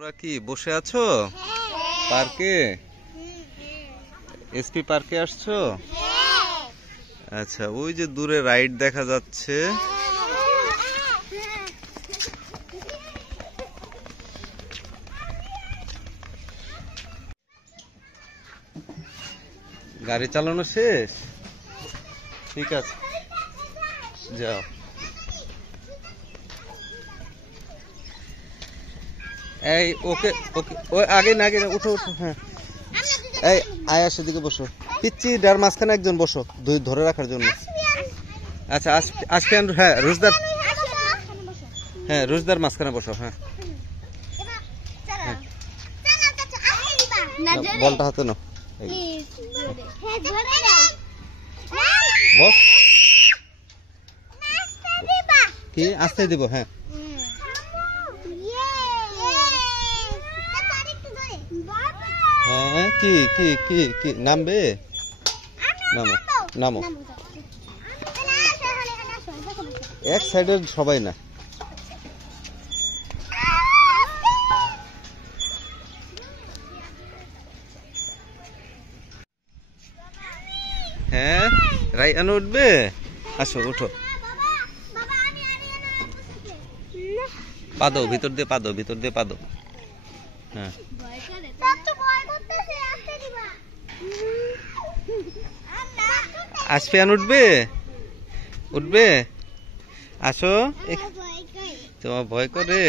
তোমরা কি বসে আছো পার্কে? এসপি পার্কে আসছো? আচ্ছা, ওই যে দূরে রাইড দেখা যাচ্ছে। গাড়ি চালানো শেষ? ঠিক আছে, যাও। এই ওকে ওকে, ওই আগে না, আগে না, উঠো উঠো। হ্যাঁ, এই আয়, সেদিকে বসো। পিচ্ছি ডার মাঝখানে একজন বসো, দুই ধরে রাখার জন্য। আচ্ছা, আসবে। হ্যাঁ, রোজদার। হ্যাঁ, রোজদার মাঝখানে বসো। হ্যাঁ, বলটা হাতে নাও। বস। কি আসতে দিব? হ্যাঁ, হ্যাঁ। কি কি কি কি নামবে? নামো নামো। এক সাইডের সবাই না। হ্যাঁ, রাইয়ান উঠবে? আসো, উঠো। পাদো ভিতর দিয়ে, পাদো ভিতর দিয়ে, পাদো। হ্যাঁ, আসফিয়ান উঠবে? উঠবে? আসো। তোমার ভয় করে?